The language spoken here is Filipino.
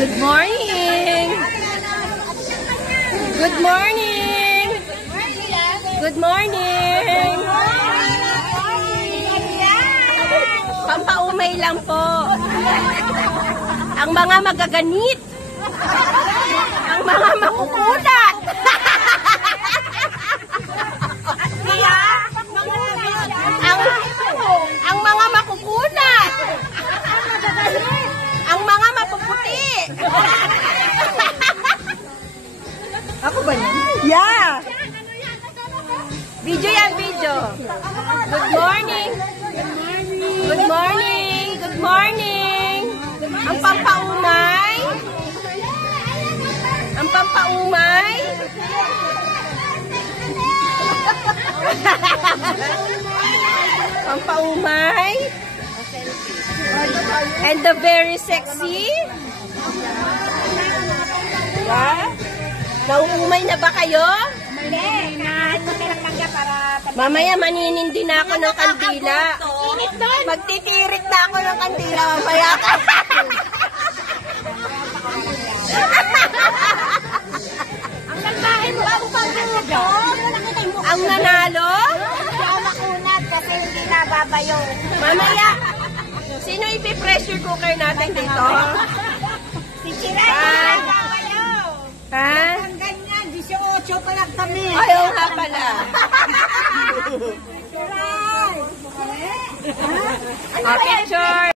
Good morning! Good morning! Good morning! Pampaumay lang po. Ang mga magaganit. Ang mga makukulat. Ang mga makukulat. Ang mga mapuputi. Ako ba yan? Yeah. Video yan, video. Good morning. Good morning. Good morning. Ang pampaumay. Ang pampaumay. Pampaumay. And the very sexy. Yeah. Nauumay na ba kayo? Mamaya maninindi na ako ng kandila. Magtitirik na ako ng kandila mamaya. Ang nanalo? Makunat kasi hindi nababayo. Mamaya, sino ipi-pressure cooker natin dito? Si Chiray nababayo. Ha? Ang ganyan, 18 pa lang kami. Ayaw nga pala. Chiray! Picture!